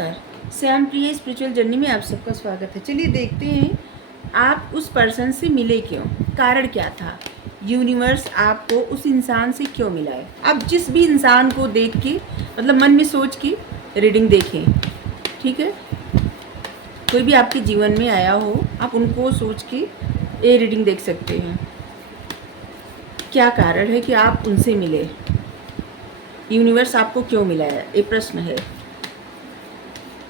नमस्कार, श्याम प्रिय spiritual journey में आप सबका स्वागत है। चलिए देखते हैं आप उस पर्सन से मिले क्यों, कारण क्या था, यूनिवर्स आपको उस इंसान से क्यों मिला है। आप जिस भी इंसान को देख के मतलब मन में सोच के रीडिंग देखें, ठीक है। कोई भी आपके जीवन में आया हो, आप उनको सोच के ये रीडिंग देख सकते हैं। क्या कारण है कि आप उनसे मिले, यूनिवर्स आपको क्यों मिला है, ये प्रश्न है।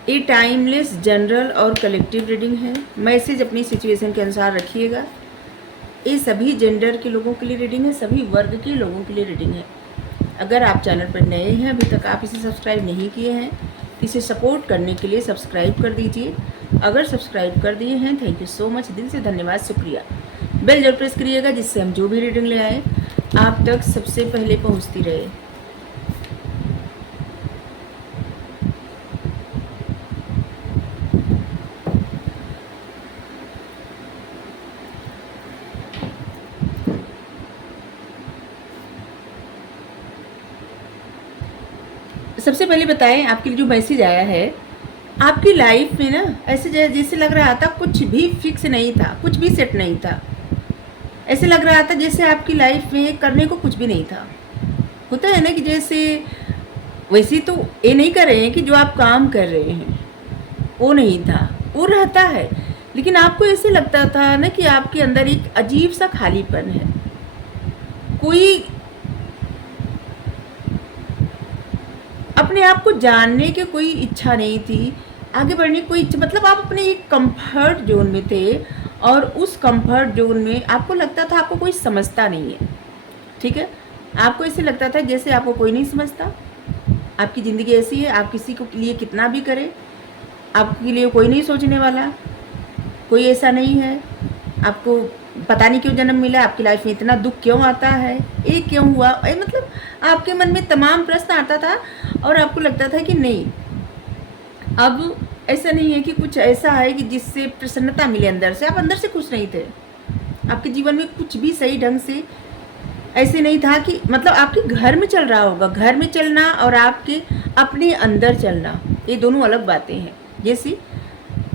ये टाइमलेस जनरल और कलेक्टिव रीडिंग है। मैसेज अपनी सिचुएशन के अनुसार रखिएगा। ये सभी जेंडर के लोगों के लिए रीडिंग है, सभी वर्ग के लोगों के लिए रीडिंग है। अगर आप चैनल पर नए हैं, अभी तक आप इसे सब्सक्राइब नहीं किए हैं, इसे सपोर्ट करने के लिए सब्सक्राइब कर दीजिए। अगर सब्सक्राइब कर दिए हैं, थैंक यू सो मच, दिल से धन्यवाद, शुक्रिया। बेल जरूर प्रेस करिएगा जिससे हम जो भी रीडिंग ले आए आप तक सबसे पहले पहुँचती रहे। सबसे पहले बताएं, आपके लिए जो मैसेज आया है, आपकी लाइफ में ना ऐसे जैसे लग रहा था कुछ भी फिक्स नहीं था, कुछ भी सेट नहीं था। ऐसे लग रहा था जैसे आपकी लाइफ में करने को कुछ भी नहीं था। होता है ना कि जैसे वैसे तो ये नहीं कर रहे हैं कि जो आप काम कर रहे हैं वो नहीं था, वो रहता है, लेकिन आपको ऐसे लगता था ना कि आपके अंदर एक अजीब सा खालीपन है। कोई अपने आप को जानने की कोई इच्छा नहीं थी, आगे बढ़ने की कोई इच्छा, मतलब आप अपने एक कंफर्ट जोन में थे और उस कंफर्ट जोन में आपको लगता था आपको कोई समझता नहीं है, ठीक है। आपको ऐसे लगता था जैसे आपको कोई नहीं समझता, आपकी ज़िंदगी ऐसी है, आप किसी को लिए कितना भी करें आपके लिए कोई नहीं सोचने वाला, कोई ऐसा नहीं है। आपको पता नहीं क्यों जन्म मिला, आपकी लाइफ में इतना दुख क्यों आता है, ये क्यों हुआ, मतलब आपके मन में तमाम प्रश्न आता था और आपको लगता था कि नहीं, अब ऐसा नहीं है कि कुछ ऐसा है कि जिससे प्रसन्नता मिले अंदर से। आप अंदर से खुश नहीं थे, आपके जीवन में कुछ भी सही ढंग से ऐसे नहीं था कि मतलब आपके घर में चल रहा होगा। घर में चलना और आपके अपने अंदर चलना, ये दोनों अलग बातें हैं। जैसे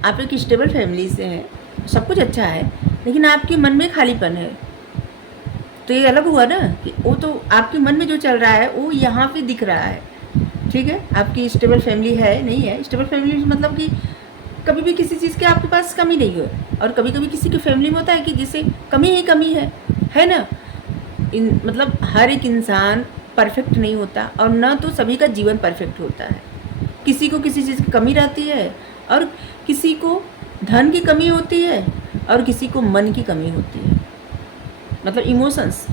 आप एक स्टेबल फैमिली से हैं, सब कुछ अच्छा है, लेकिन आपके मन में खालीपन है, तो ये अलग हुआ ना कि वो तो आपके मन में जो चल रहा है वो यहाँ पे दिख रहा है, ठीक है। आपकी स्टेबल फैमिली है, नहीं है स्टेबल फैमिली, मतलब कि कभी भी किसी चीज़ के आपके पास कमी नहीं हो, और कभी कभी किसी की फैमिली में होता है कि जिसे कमी ही कमी है ना। मतलब हर एक इंसान परफेक्ट नहीं होता और न तो सभी का जीवन परफेक्ट होता है। किसी को किसी चीज़ की कमी रहती है और किसी को धन की कमी होती है और किसी को मन की कमी होती है, मतलब इमोशंस।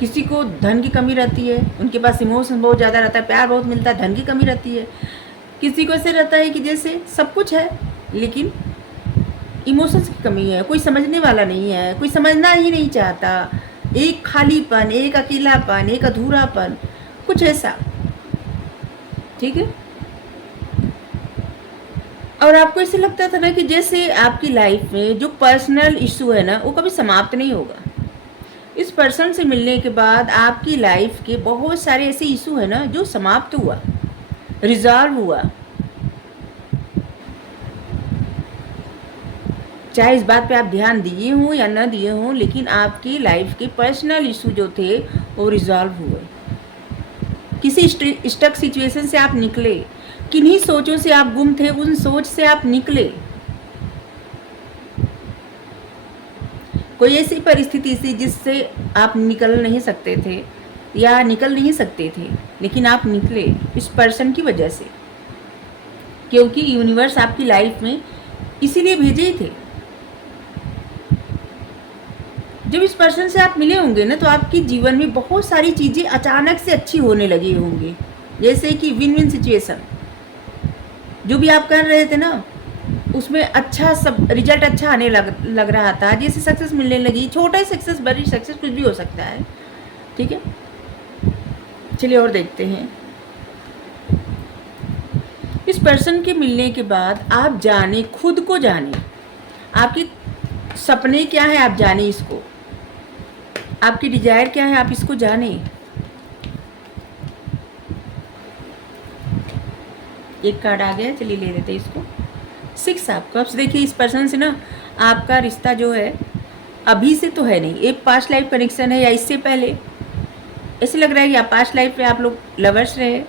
किसी को धन की कमी रहती है, उनके पास इमोशन बहुत ज़्यादा रहता है, प्यार बहुत मिलता है, धन की कमी रहती है। किसी को ऐसे रहता है कि जैसे सब कुछ है लेकिन इमोशंस की कमी है, कोई समझने वाला नहीं है, कोई समझना ही नहीं चाहता, एक खालीपन, एक अकेलापन, एक अधूरापन, कुछ ऐसा, ठीक है। और आपको ऐसे लगता था ना कि जैसे आपकी लाइफ में जो पर्सनल इशू है ना वो कभी समाप्त नहीं होगा। इस पर्सन से मिलने के बाद आपकी लाइफ के बहुत सारे ऐसे इशू है ना जो समाप्त हुआ, रिजॉल्व हुआ। चाहे इस बात पे आप ध्यान दिए हों या न दिए हों, लेकिन आपकी लाइफ के पर्सनल इशू जो थे वो रिजॉल्व हुए। किसी स्टक सिचुएशन से आप निकले, किन्हीं सोचों से आप गुम थे, उन सोच से आप निकले। कोई ऐसी परिस्थिति थी जिससे आप निकल नहीं सकते थे या निकल नहीं सकते थे, लेकिन आप निकले इस पर्सन की वजह से, क्योंकि यूनिवर्स आपकी लाइफ में इसीलिए भेजे ही थे। जब इस पर्सन से आप मिले होंगे ना तो आपके जीवन में बहुत सारी चीज़ें अचानक से अच्छी होने लगी होंगी, जैसे कि विन विन सिचुएशन। जो भी आप कर रहे थे ना उसमें अच्छा सब रिजल्ट अच्छा आने लग रहा था, जैसे सक्सेस मिलने लगी, छोटा सक्सेस, बड़ी सक्सेस, कुछ भी हो सकता है, ठीक है। चलिए और देखते हैं। इस पर्सन के मिलने के बाद आप जाने, खुद को जाने, आपके सपने क्या है आप जाने इसको, आपकी डिजायर क्या है आप इसको जाने। एक कार्ड आ गया, चलिए ले लेते हैं इसको। 6 आपको। अब देखिए इस पर्सन से ना आपका रिश्ता जो है अभी से तो है नहीं, एक पास्ट लाइफ कनेक्शन है या इससे पहले ऐसे लग रहा है कि आप पास्ट लाइफ में आप लोग लवर्स रहे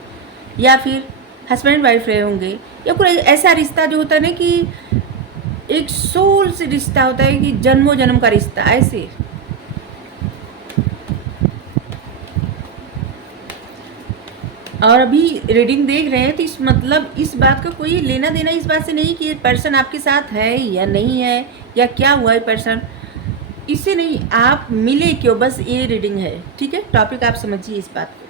या फिर हस्बैंड वाइफ रहे होंगे, या कोई ऐसा रिश्ता जो होता है ना कि एक सोल से रिश्ता होता है कि जन्मों जन्म का रिश्ता ऐसे। और अभी रीडिंग देख रहे हैं तो इस मतलब इस बात का कोई लेना देना इस बात से नहीं कि ये पर्सन आपके साथ है या नहीं है या क्या हुआ है पर्सन, इससे नहीं, आप मिले क्यों, बस ये रीडिंग है। ठीक है, टॉपिक आप समझिए इस बात को।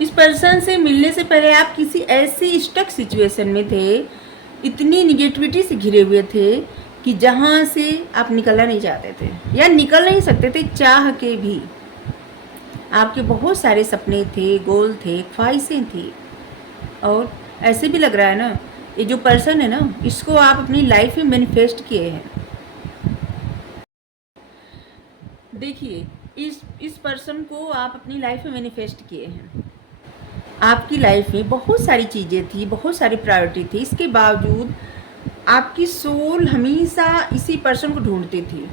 इस पर्सन से मिलने से पहले आप किसी ऐसी स्टक सिचुएशन में थे, इतनी निगेटिविटी से घिरे हुए थे कि जहाँ से आप निकलना नहीं चाहते थे या निकल नहीं सकते थे चाह के भी। आपके बहुत सारे सपने थे, गोल थे, ख्वाहिशें थी, और ऐसे भी लग रहा है ना ये जो पर्सन है ना इसको आप अपनी लाइफ में मैनिफेस्ट किए हैं। देखिए इस पर्सन को आप अपनी लाइफ में मैनिफेस्ट किए हैं। आपकी लाइफ में बहुत सारी चीज़ें थी, बहुत सारी प्रायोरिटी थी, इसके बावजूद आपकी सोल हमेशा इसी पर्सन को ढूंढती थी,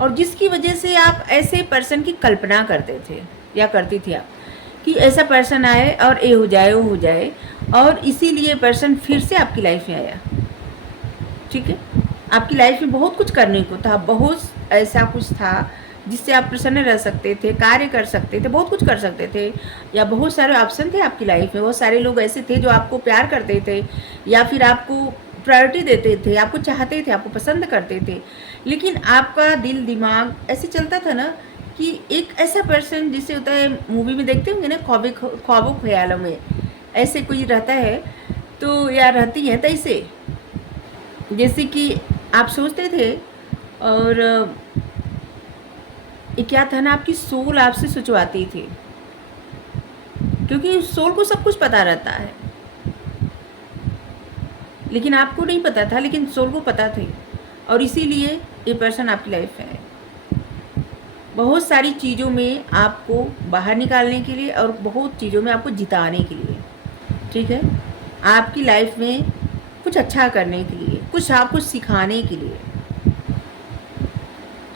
और जिसकी वजह से आप ऐसे पर्सन की कल्पना करते थे या करती थी आप कि ऐसा पर्सन आए और ये हो जाए वो हो जाए, और इसीलिए पर्सन फिर से आपकी लाइफ में आया। ठीक है, आपकी लाइफ में बहुत कुछ करने को था, बहुत ऐसा कुछ था जिससे आप प्रसन्न रह सकते थे, कार्य कर सकते थे, बहुत कुछ कर सकते थे, या बहुत सारे ऑप्शन थे आपकी लाइफ में। बहुत सारे लोग ऐसे थे जो आपको प्यार करते थे या फिर आपको प्रायोरिटी देते थे, आपको चाहते थे, आपको पसंद करते थे, लेकिन आपका दिल दिमाग ऐसे चलता था ना कि एक ऐसा पर्सन जिसे होता है, मूवी में देखते होंगे ना ख्वाबों ख्यालों में ऐसे कोई रहता है तो या रहती है, तो ऐसे जैसे कि आप सोचते थे, और ये क्या था ना आपकी सोल आपसे सोचवाती थी, क्योंकि सोल को सब कुछ पता रहता है, लेकिन आपको नहीं पता था, लेकिन सोल को पता थी, और इसीलिए ये पर्सन आपकी लाइफ में है बहुत सारी चीज़ों में आपको बाहर निकालने के लिए और बहुत चीज़ों में आपको जिताने के लिए। ठीक है, आपकी लाइफ में कुछ अच्छा करने के लिए, कुछ आपको सिखाने के लिए।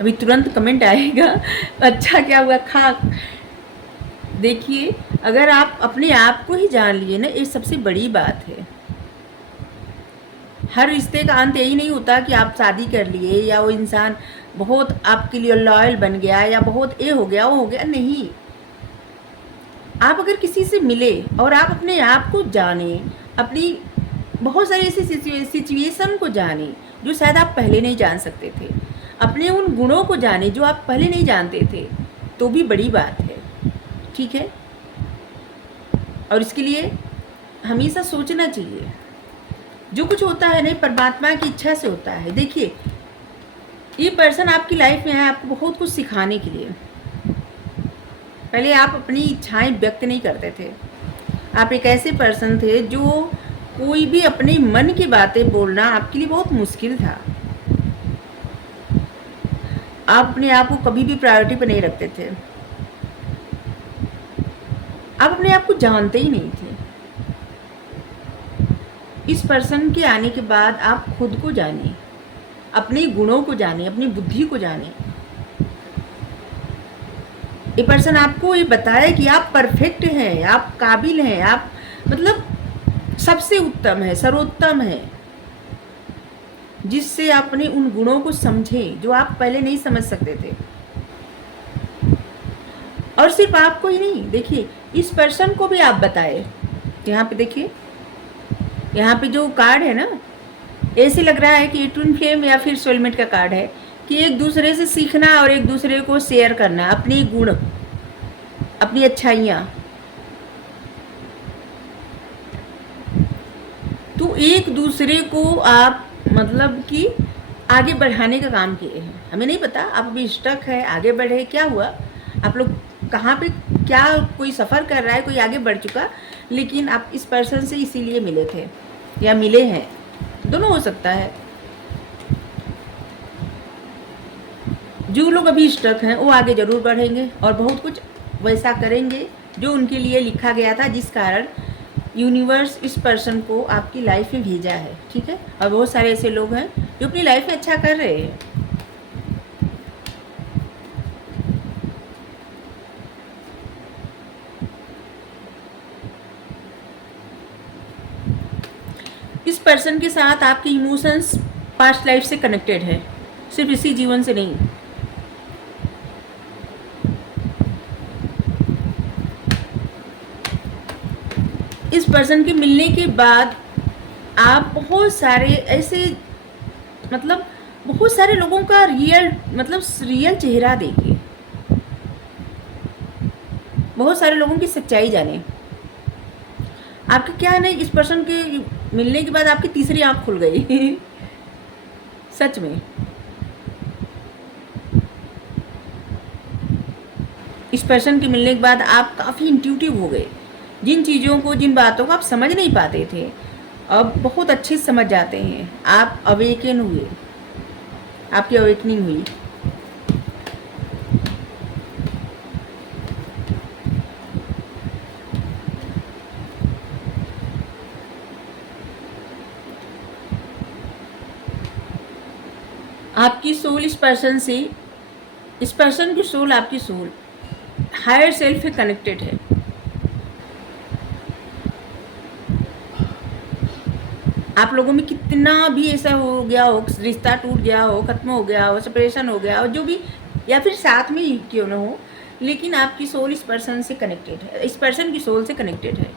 अभी तुरंत कमेंट आएगा अच्छा क्या हुआ खा। देखिए अगर आप अपने आप को ही जान लिए ना, ये सबसे बड़ी बात है। हर रिश्ते का अंत यही नहीं होता कि आप शादी कर लिए या वो इंसान बहुत आपके लिए लॉयल बन गया या बहुत ये हो गया वो हो गया, नहीं। आप अगर किसी से मिले और आप अपने आप को जाने, अपनी बहुत सारी ऐसी सिचुएशन को जाने जो शायद आप पहले नहीं जान सकते थे, अपने उन गुणों को जाने जो आप पहले नहीं जानते थे, तो भी बड़ी बात है। ठीक है, और इसके लिए हमेशा सोचना चाहिए जो कुछ होता है नहीं परमात्मा की इच्छा से होता है। देखिए ये पर्सन आपकी लाइफ में है आपको बहुत कुछ सिखाने के लिए। पहले आप अपनी इच्छाएं व्यक्त नहीं करते थे, आप एक ऐसे पर्सन थे जो कोई भी अपने मन की बातें बोलना आपके लिए बहुत मुश्किल था। आप अपने आप को कभी भी प्रायोरिटी पर नहीं रखते थे, आप अपने आप को जानते ही नहीं थे। इस पर्सन के आने के बाद आप खुद को जाने, अपने गुणों को जाने, अपनी बुद्धि को जाने। ये पर्सन आपको ये बताया कि आप परफेक्ट हैं, आप काबिल हैं, आप मतलब सबसे उत्तम है, सर्वोत्तम है, जिससे अपने उन गुणों को समझें जो आप पहले नहीं समझ सकते थे। और सिर्फ आपको ही नहीं, देखिए इस पर्सन को भी आप बताए। यहाँ पे देखिए, यहाँ पे जो कार्ड है ना, ऐसे लग रहा है कि ये ट्विन फ्लेम या फिर सोलमेट का कार्ड है कि एक दूसरे से सीखना और एक दूसरे को शेयर करना, अपने गुण, अपनी अच्छाइयाँ। तो एक दूसरे को आप मतलब कि आगे बढ़ाने का काम किए हैं। हमें नहीं पता आप अभी स्टक है, आगे बढ़े, क्या हुआ, आप लोग कहाँ पे क्या कोई सफ़र कर रहा है, कोई आगे बढ़ चुका, लेकिन आप इस पर्सन से इसीलिए मिले थे या मिले हैं, दोनों हो सकता है। जो लोग अभी स्टक हैं वो आगे ज़रूर बढ़ेंगे और बहुत कुछ वैसा करेंगे जो उनके लिए लिखा गया था, जिस कारण यूनिवर्स इस पर्सन को आपकी लाइफ में भेजा है, ठीक है। और बहुत सारे ऐसे लोग हैं जो अपनी लाइफ में अच्छा कर रहे हैं। इस पर्सन के साथ आपके इमोशंस पास्ट लाइफ से कनेक्टेड है, सिर्फ इसी जीवन से नहीं। इस पर्सन के मिलने के बाद आप बहुत सारे ऐसे मतलब बहुत सारे लोगों का रियल चेहरा देखिए, बहुत सारे लोगों की सच्चाई जाने। आपके क्या नहीं, इस पर्सन के मिलने के बाद आपकी तीसरी आंख खुल गई सच में। इस पर्सन के मिलने के बाद आप काफ़ी इंट्यूटिव हो गए, जिन चीज़ों को, जिन बातों को आप समझ नहीं पाते थे अब बहुत अच्छे से समझ जाते हैं। आप अवेकन हुए, आपकी अवेकनिंग हुई। आपकी सोल इस पर्सन से, इस पर्सन की सोल आपकी सोल हायर सेल्फ से कनेक्टेड है। आप लोगों में कितना भी ऐसा हो गया हो, रिश्ता टूट गया हो, खत्म हो गया हो, सेपरेशन हो गया हो, जो भी, या फिर साथ में ही क्यों ना हो, लेकिन आपकी सोल इस पर्सन से कनेक्टेड है, इस पर्सन की सोल से कनेक्टेड है।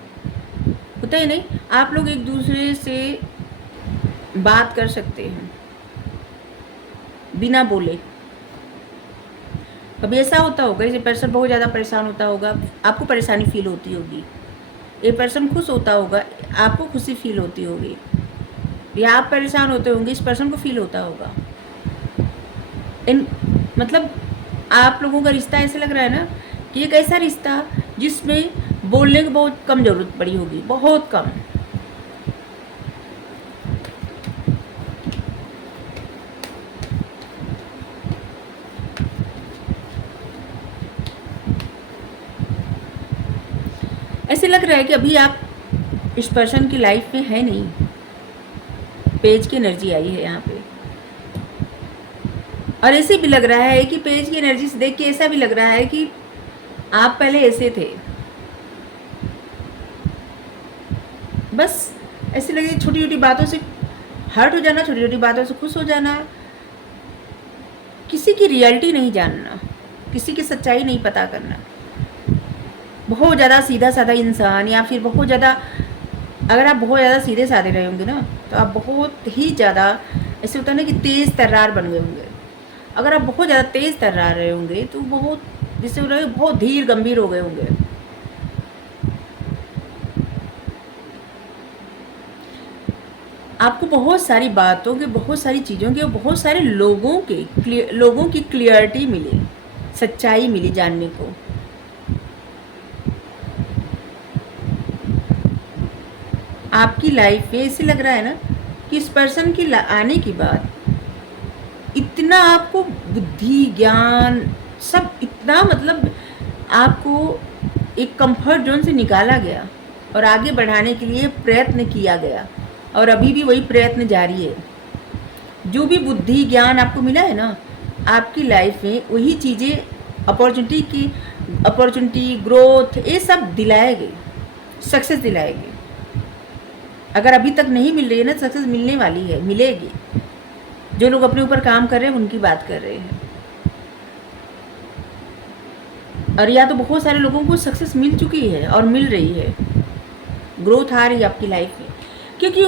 होता है नहीं, आप लोग एक दूसरे से बात कर सकते हैं बिना बोले। कभी ऐसा होता होगा ये पर्सन बहुत ज़्यादा परेशान होता होगा, आपको परेशानी फील होती होगी। ये पर्सन खुश होता होगा, आपको खुशी फील होती होगी, या आप परेशान होते होंगे, इस पर्सन को फील होता होगा। मतलब आप लोगों का रिश्ता ऐसे लग रहा है ना कि एक ऐसा रिश्ता जिसमें बोलने की बहुत कम ज़रूरत पड़ी होगी, बहुत कम। ऐसे लग रहा है कि अभी आप इस पर्सन की लाइफ में है नहीं। पेज की एनर्जी आई है यहाँ पे, और ऐसे भी लग रहा है कि पेज की एनर्जी से देख के ऐसा भी लग रहा है कि आप पहले ऐसे थे। बस ऐसे लगे छोटी छोटी बातों से हर्ट हो जाना, छोटी छोटी बातों से खुश हो जाना, किसी की रियलिटी नहीं जानना, किसी की सच्चाई नहीं पता करना। बहुत ज़्यादा सीधा साधा इंसान, या फिर बहुत ज़्यादा, अगर आप बहुत ज़्यादा सीधे साधे रहे होंगे ना तो आप बहुत ही ज़्यादा ऐसे होता है ना कि तेज़ तर्रार बन गए होंगे। अगर आप बहुत ज़्यादा तेज़ तर्रार रहे होंगे तो बहुत, जिससे रहे बहुत धीर गंभीर हो गए होंगे। आपको बहुत सारी बातों के, बहुत सारी चीज़ों के और बहुत सारे लोगों की क्लियरिटी मिली, सच्चाई मिली जानने को। आपकी लाइफ में ऐसे लग रहा है ना कि इस पर्सन की आने के बाद इतना आपको बुद्धि, ज्ञान, सब इतना, मतलब आपको एक कंफर्ट जोन से निकाला गया और आगे बढ़ाने के लिए प्रयत्न किया गया, और अभी भी वही प्रयत्न जारी है। जो भी बुद्धि, ज्ञान आपको मिला है ना आपकी लाइफ में, वही चीज़ें अपॉर्चुनिटी, ग्रोथ, ये सब दिलाएंगे, सक्सेस दिलाएंगे। अगर अभी तक नहीं मिल रही है ना, सक्सेस मिलने वाली है, मिलेगी। जो लोग अपने ऊपर काम कर रहे हैं उनकी बात कर रहे हैं। और या तो बहुत सारे लोगों को सक्सेस मिल चुकी है और मिल रही है, ग्रोथ आ रही है आपकी लाइफ में, क्योंकि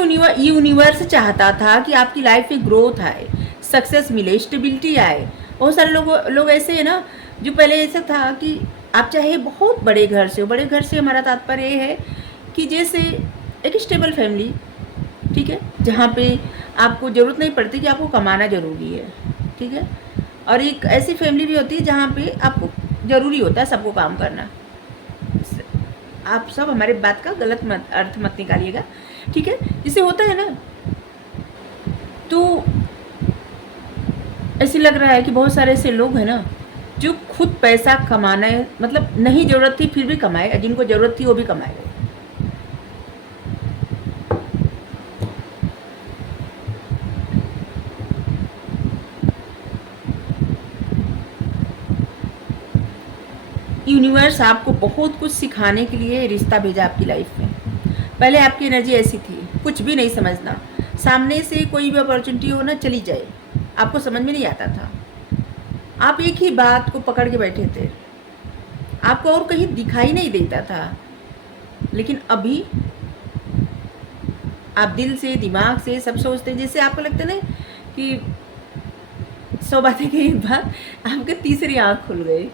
यूनिवर्स चाहता था कि आपकी लाइफ में ग्रोथ आए, सक्सेस मिले, स्टेबिलिटी आए। बहुत सारे लोग ऐसे हैं ना जो पहले ऐसा था कि आप चाहे बहुत बड़े घर से हो, बड़े घर से हमारा तात्पर्य ये है कि जैसे एक स्टेबल फैमिली, ठीक है, जहाँ पे आपको ज़रूरत नहीं पड़ती कि आपको कमाना ज़रूरी है, ठीक है। और एक ऐसी फैमिली भी होती है जहाँ पे आपको ज़रूरी होता है सबको काम करना, आप सब हमारे बात का गलत मत अर्थ मत निकालिएगा, ठीक है। जिसे होता है ना, तो ऐसे लग रहा है कि बहुत सारे ऐसे लोग हैं ना जो खुद पैसा कमाना है, मतलब नहीं ज़रूरत थी फिर भी कमाए, जिनको ज़रूरत थी वो भी कमाए। यूनिवर्स आपको बहुत कुछ सिखाने के लिए रिश्ता भेजा आपकी लाइफ में। पहले आपकी एनर्जी ऐसी थी, कुछ भी नहीं समझना, सामने से कोई भी अपॉर्चुनिटी हो ना चली जाए, आपको समझ में नहीं आता था। आप एक ही बात को पकड़ के बैठे थे, आपको और कहीं दिखाई नहीं देता था। लेकिन अभी आप दिल से दिमाग से सब सोचते हैं, जैसे आपको लगता है ना कि 100 बातें के एक बार आपके तीसरी आँख खुल गई,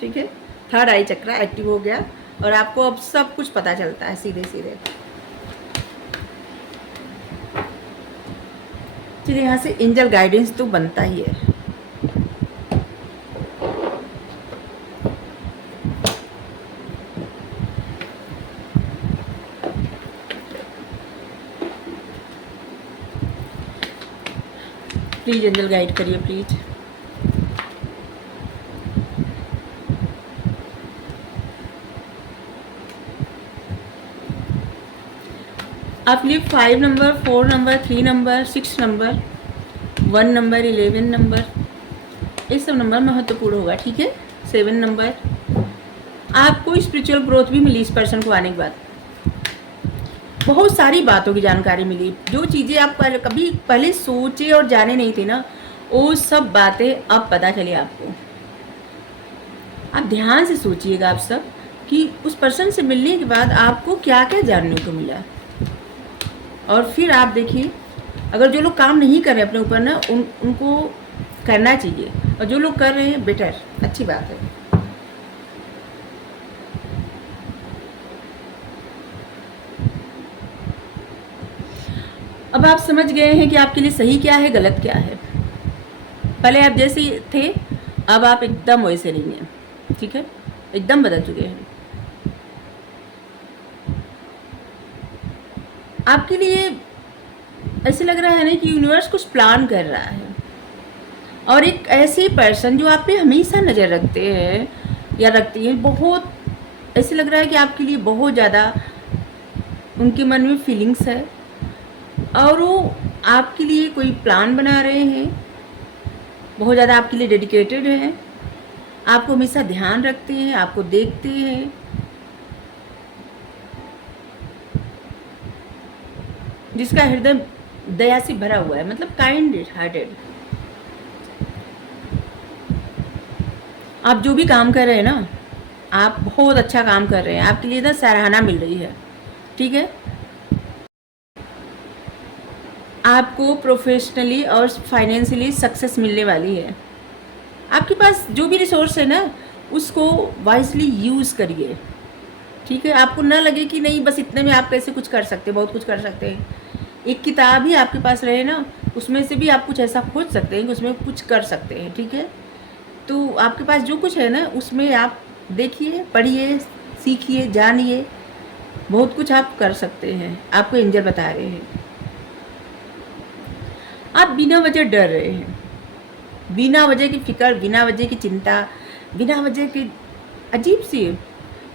ठीक है। थर्ड आई चक्रा एक्टिव हो गया और आपको अब सब कुछ पता चलता है सीधे सीधे। चलिए, यहाँ से एंजल गाइडेंस तो बनता ही है। प्लीज़ एंजल गाइड करिए प्लीज़। आप लिए 5 number, 4 number, 3 number, 6 number, 1 number, 11 number, ये सब नंबर महत्वपूर्ण होगा, ठीक है। 7 नंबर, आपको स्पिरिचुअल ग्रोथ भी मिली इस पर्सन को आने के बाद। बहुत सारी बातों की जानकारी मिली, जो चीज़ें आप कभी पहले सोचे और जाने नहीं थे ना, वो सब बातें अब पता चली आपको। आप ध्यान से सोचिएगा आप सब कि उस पर्सन से मिलने के बाद आपको क्या क्या जानने को मिला। और फिर आप देखिए, अगर जो लोग काम नहीं कर रहे अपने ऊपर ना, उनको करना चाहिए, और जो लोग कर रहे हैं बेटर, अच्छी बात है। अब आप समझ गए हैं कि आपके लिए सही क्या है, गलत क्या है। पहले आप जैसे थे, अब आप एकदम वैसे नहीं हैं, ठीक है, एकदम बदल चुके हैं। आपके लिए ऐसे लग रहा है ना कि यूनिवर्स कुछ प्लान कर रहा है, और एक ऐसे पर्सन जो आप पे हमेशा नज़र रखते हैं या रखती हैं, बहुत ऐसे लग रहा है कि आपके लिए बहुत ज़्यादा उनके मन में फीलिंग्स है, और वो आपके लिए कोई प्लान बना रहे हैं, बहुत ज़्यादा आपके लिए डेडिकेटेड हैं, आपको हमेशा ध्यान रखते हैं, आपको देखते हैं। जिसका हृदय दया से भरा हुआ है, मतलब काइंड हार्टेड। आप जो भी काम कर रहे हैं ना, आप बहुत अच्छा काम कर रहे हैं, आपके लिए ना सराहना मिल रही है, ठीक है। आपको प्रोफेशनली और फाइनेंशियली सक्सेस मिलने वाली है। आपके पास जो भी रिसोर्स है ना, उसको वाइजली यूज़ करिए, ठीक है। आपको ना लगे कि नहीं बस इतने में आप कैसे कुछ कर सकते हैं, बहुत कुछ कर सकते हैं। एक किताब ही आपके पास रहे ना, उसमें से भी आप कुछ ऐसा खोज सकते हैं कि उसमें कुछ कर सकते हैं, ठीक है। तो आपके पास जो कुछ है ना, उसमें आप देखिए, पढ़िए, सीखिए, जानिए, बहुत कुछ आप कर सकते हैं, आपको एंजल बता रहे हैं। आप बिना वजह डर रहे हैं, बिना वजह की फिक्र, बिना वजह की चिंता, बिना वजह की अजीब सी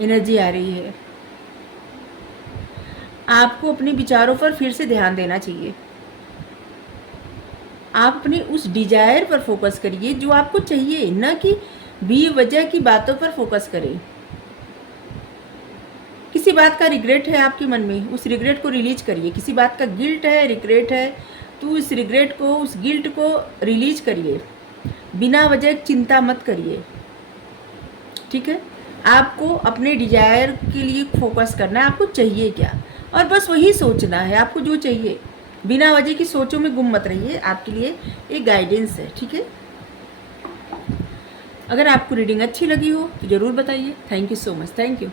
एनर्जी आ रही है। आपको अपने विचारों पर फिर से ध्यान देना चाहिए। आप अपने उस डिजायर पर फोकस करिए जो आपको चाहिए, न कि बेवजह की बातों पर फोकस करें। किसी बात का रिग्रेट है आपके मन में, उस रिग्रेट को रिलीज करिए। किसी बात का गिल्ट है, रिग्रेट है, तो उस रिग्रेट को, उस गिल्ट को रिलीज करिए। बिना वजह चिंता मत करिए, ठीक है। आपको अपने डिजायर के लिए फोकस करना है, आपको चाहिए क्या, और बस वही सोचना है आपको जो चाहिए। बिना वजह की सोचों में गुम मत रहिए, आपके लिए एक गाइडेंस है, ठीक है। अगर आपको रीडिंग अच्छी लगी हो तो ज़रूर बताइए। Thank you so much, thank you.